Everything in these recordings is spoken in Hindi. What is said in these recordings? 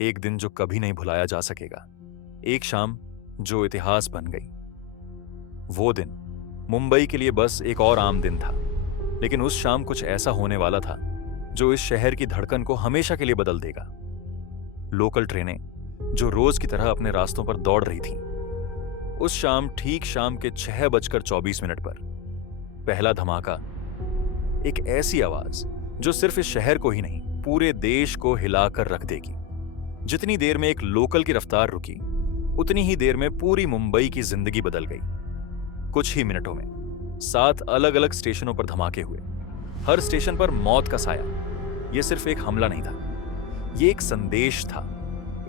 एक दिन जो कभी नहीं भुलाया जा सकेगा। एक शाम जो इतिहास बन गई। वो दिन मुंबई के लिए बस एक और आम दिन था, लेकिन उस शाम कुछ ऐसा होने वाला था जो इस शहर की धड़कन को हमेशा के लिए बदल देगा। लोकल ट्रेनें जो रोज की तरह अपने रास्तों पर दौड़ रही थीं, उस शाम ठीक शाम के 6:24 पर पहला धमाका, एक ऐसी आवाज जो सिर्फ इस शहर को ही नहीं पूरे देश को हिलाकर रख देगी। जितनी देर में एक लोकल की रफ्तार रुकी, उतनी ही देर में पूरी मुंबई की जिंदगी बदल गई। कुछ ही मिनटों में 7 अलग अलग स्टेशनों पर धमाके हुए। हर स्टेशन पर मौत का साया। यह सिर्फ एक हमला नहीं था, यह एक संदेश था,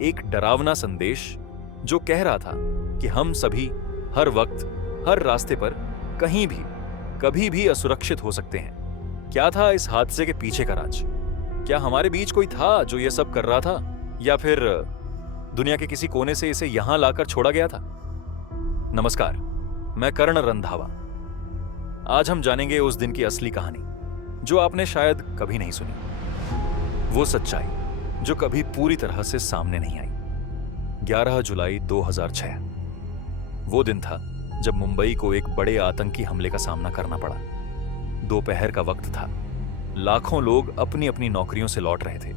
एक डरावना संदेश जो कह रहा था कि हम सभी हर वक्त, हर रास्ते पर, कहीं भी, कभी भी असुरक्षित हो सकते हैं। क्या था इस हादसे के पीछे का राज? क्या हमारे बीच कोई था जो यह सब कर रहा था, या फिर दुनिया के किसी कोने से इसे यहां लाकर छोड़ा गया था? नमस्कार, मैं कर्ण रंधावा। आज हम जानेंगे उस दिन की असली कहानी जो आपने शायद कभी नहीं सुनी। वो सच्चाई जो कभी पूरी तरह से सामने नहीं आई। 11 जुलाई 2006 वो दिन था जब मुंबई को एक बड़े आतंकी हमले का सामना करना पड़ा। दोपहर का वक्त था। लाखों लोग अपनी अपनी नौकरियों से लौट रहे थे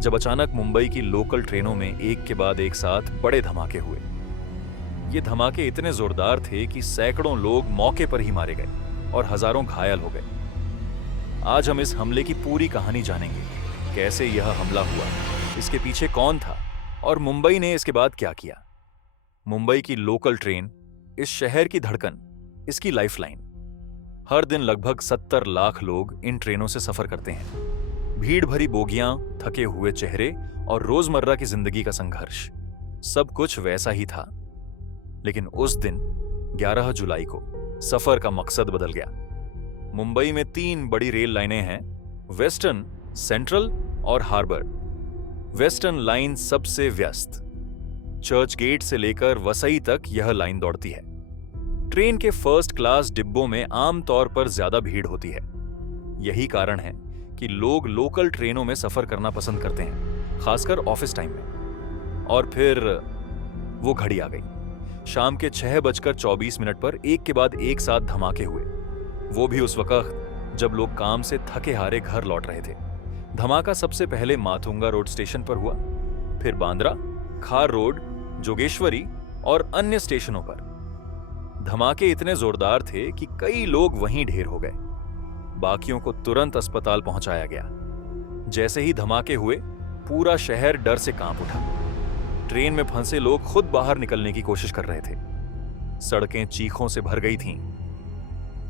जब अचानक मुंबई की लोकल ट्रेनों में एक के बाद एक साथ बड़े धमाके हुए। ये धमाके इतने जोरदार थे कि सैकड़ों लोग मौके पर ही मारे गए और हजारों घायल हो गए। आज हम इस हमले की पूरी कहानी जानेंगे। कैसे यह हमला हुआ, इसके पीछे कौन था, और मुंबई ने इसके बाद क्या किया। मुंबई की लोकल ट्रेन, इस शहर की धड़कन, इसकी लाइफलाइन। हर दिन लगभग 70 लाख लोग इन ट्रेनों से सफर करते हैं। भीड़ भरी बोगियां, थके हुए चेहरे और रोजमर्रा की जिंदगी का संघर्ष, सब कुछ वैसा ही था। लेकिन उस दिन 11 जुलाई को सफर का मकसद बदल गया। मुंबई में 3 बड़ी रेल लाइनें हैं, वेस्टर्न, सेंट्रल और हार्बर। वेस्टर्न लाइन सबसे व्यस्त। चर्च गेट से लेकर वसई तक यह लाइन दौड़ती है। ट्रेन के फर्स्ट क्लास डिब्बों में आमतौर पर ज्यादा भीड़ होती है। यही कारण है कि लोग लोकल ट्रेनों में सफर करना पसंद करते हैं, खासकर ऑफिस टाइम में। और फिर वो घड़ी आ गई। शाम के 6:24 पर एक के बाद एक साथ धमाके हुए। वो भी उस वक्त जब लोग काम से थके हारे घर लौट रहे थे। धमाका सबसे पहले माथुंगा रोड स्टेशन पर हुआ, फिर बांद्रा, खार रोड, जोगेश्वरी और अन्य स्टेशनों पर। धमाके इतने जोरदार थे कि कई लोग वहीं ढेर हो गए। बाकियों को तुरंत अस्पताल पहुंचाया गया। जैसे ही धमाके हुए, पूरा शहर डर से कांप उठा। ट्रेन में फंसे लोग खुद बाहर निकलने की कोशिश कर रहे थे। सड़कें चीखों से भर गई थीं।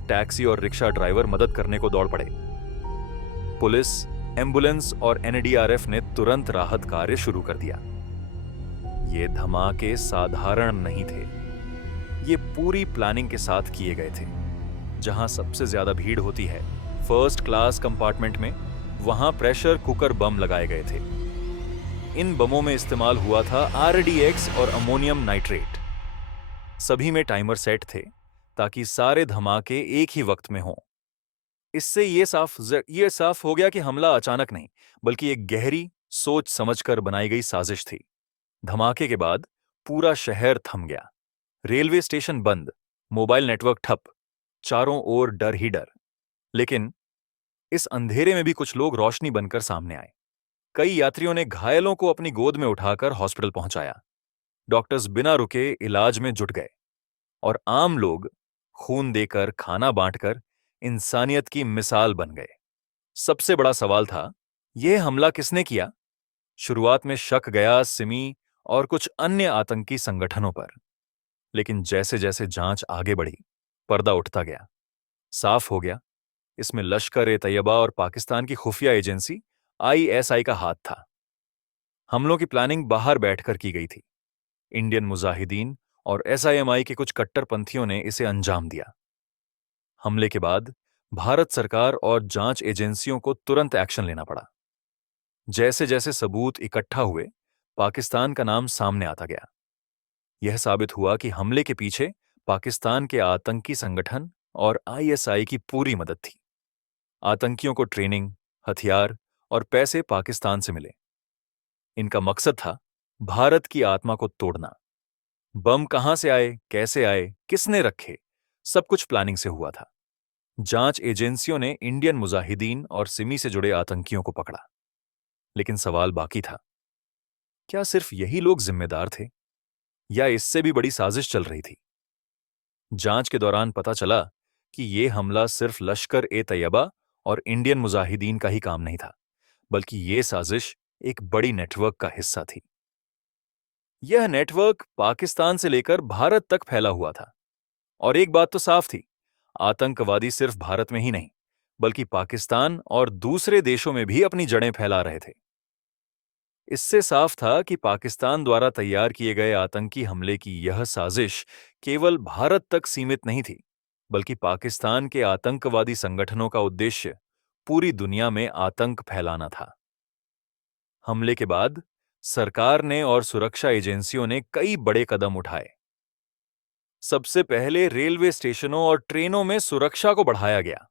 टैक्सी और रिक्शा ड्राइवर मदद करने को दौड़ पड़े। पुलिस, एम्बुलेंस और एनडीआरएफ ने तुरंत राहत कार्य शुरू कर दिया। ये धमाके साधारण नहीं थे, ये पूरी प्लानिंग के साथ किए गए थे। जहां सबसे ज्यादा भीड़ होती है, फर्स्ट क्लास कंपार्टमेंट में, वहां प्रेशर कुकर बम लगाए गए थे। इन बमों में इस्तेमाल हुआ था आरडीएक्स और अमोनियम नाइट्रेट। सभी में टाइमर सेट थे ताकि सारे धमाके एक ही वक्त में हों। इससे ये साफ हो गया कि हमला अचानक नहीं, बल्कि एक गहरी सोच समझकर बनाई गई साजिश थी। धमाके के बाद पूरा शहर थम गया। रेलवे स्टेशन बंद, मोबाइल नेटवर्क ठप, चारों ओर डर ही डर। लेकिन इस अंधेरे में भी कुछ लोग रोशनी बनकर सामने आए। कई यात्रियों ने घायलों को अपनी गोद में उठाकर हॉस्पिटल पहुंचाया। डॉक्टर्स बिना रुके इलाज में जुट गए, और आम लोग खून देकर, खाना बांटकर इंसानियत की मिसाल बन गए। सबसे बड़ा सवाल था, यह हमला किसने किया? शुरुआत में शक गया सिमी और कुछ अन्य आतंकी संगठनों पर। लेकिन जैसे जैसे जांच आगे बढ़ी, पर्दा उठता गया। साफ हो गया, इसमें लश्कर-ए-तैयबा और पाकिस्तान की खुफिया एजेंसी आईएसआई का हाथ था। हमलों की प्लानिंग बाहर बैठकर की गई थी। इंडियन मुजाहिदीन और एसआईएमआई के कुछ कट्टरपंथियों ने इसे अंजाम दिया। हमले के बाद भारत सरकार और जांच एजेंसियों को तुरंत एक्शन लेना पड़ा। जैसे जैसे सबूत इकट्ठा हुए, पाकिस्तान का नाम सामने आता गया। यह साबित हुआ कि हमले के पीछे पाकिस्तान के आतंकी संगठन और आईएसआई की पूरी मदद थी। आतंकियों को ट्रेनिंग, हथियार और पैसे पाकिस्तान से मिले। इनका मकसद था भारत की आत्मा को तोड़ना। बम कहां से आए, कैसे आए, किसने रखे, सब कुछ प्लानिंग से हुआ था। जांच एजेंसियों ने इंडियन मुजाहिदीन और सिमी से जुड़े आतंकियों को पकड़ा, लेकिन सवाल बाकी था, क्या सिर्फ यही लोग जिम्मेदार थे या इससे भी बड़ी साजिश चल रही थी? जांच के दौरान पता चला कि यह हमला सिर्फ लश्कर ए तैयबा और इंडियन मुजाहिदीन का ही काम नहीं था, बल्कि यह साजिश एक बड़ी नेटवर्क का हिस्सा थी। यह नेटवर्क पाकिस्तान से लेकर भारत तक फैला हुआ था। और एक बात तो साफ थी, आतंकवादी सिर्फ भारत में ही नहीं, बल्कि पाकिस्तान और दूसरे देशों में भी अपनी जड़ें फैला रहे थे। इससे साफ था कि पाकिस्तान द्वारा तैयार किए गए आतंकी हमले की यह साजिश केवल भारत तक सीमित नहीं थी, बल्कि पाकिस्तान के आतंकवादी संगठनों का उद्देश्य पूरी दुनिया में आतंक फैलाना था। हमले के बाद सरकार ने और सुरक्षा एजेंसियों ने कई बड़े कदम उठाए। सबसे पहले रेलवे स्टेशनों और ट्रेनों में सुरक्षा को बढ़ाया गया।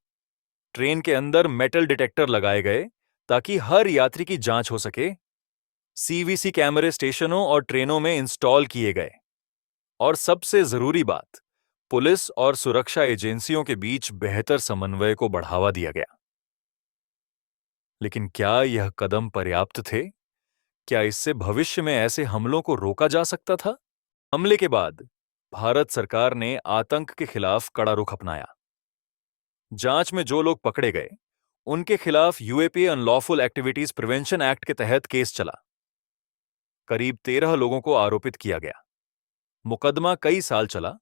ट्रेन के अंदर मेटल डिटेक्टर लगाए गए ताकि हर यात्री की जांच हो सके। सीवीसी कैमरे स्टेशनों और ट्रेनों में इंस्टॉल किए गए। और सबसे जरूरी बात, पुलिस और सुरक्षा एजेंसियों के बीच बेहतर समन्वय को बढ़ावा दिया गया। लेकिन क्या यह कदम पर्याप्त थे? क्या इससे भविष्य में ऐसे हमलों को रोका जा सकता था? हमले के बाद भारत सरकार ने आतंक के खिलाफ कड़ा रुख अपनाया। जांच में जो लोग पकड़े गए, उनके खिलाफ UAPA unlawful activities prevention act के तहत केस चला। करीब 13 लोगों को आरोपित किया गया। मुकदमा कई साल चला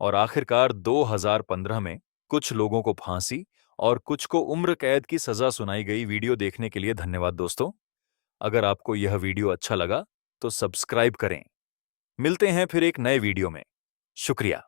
और आखिरकार 2015 में कुछ लोगों को फांसी और कुछ को उम्र कैद की सजा सुनाई गई। वीडियो देखने के लिए धन्यवाद दोस्तों। अगर आपको यह वीडियो अच्छा लगा तो सब्सक्राइब करें। मिलते हैं फिर एक नए वीडियो में। शुक्रिया।